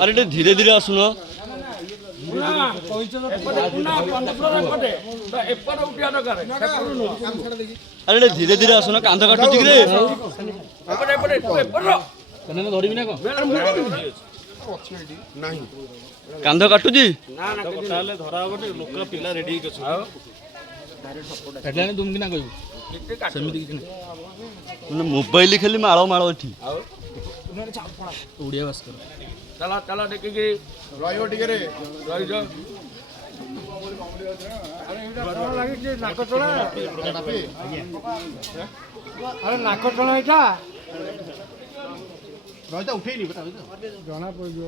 আরে এটা ধীরে ধীরে আসুন আরে এটা ধীরে ধীরে আসুন কান্ধ কাটুছি রে ধরিবি না কান্ধ কাটুছি ଧରା ହବ ଲୋକ ପିଲା ରେଡି ହେଇକି ଅଛନ୍ତି ତୁମକି ନା କହିବୁ ସେମିତି କିଛି ନାହିଁ ମାନେ ମୋବାଇଲ ଖାଲି ମାଳ ମାଳ ଏଠି ଓଡ଼ିଆ ଭାସ୍କର ଚାଲ ଚାଲ ଦେଖିକି ରହିବ ଟିକେ ରେ ରହିଛ ନାକ ଟଣା ଏଇଟା ରହିଥା ଉଠେଇନି ଜଣା ପଡ଼ିଯିବ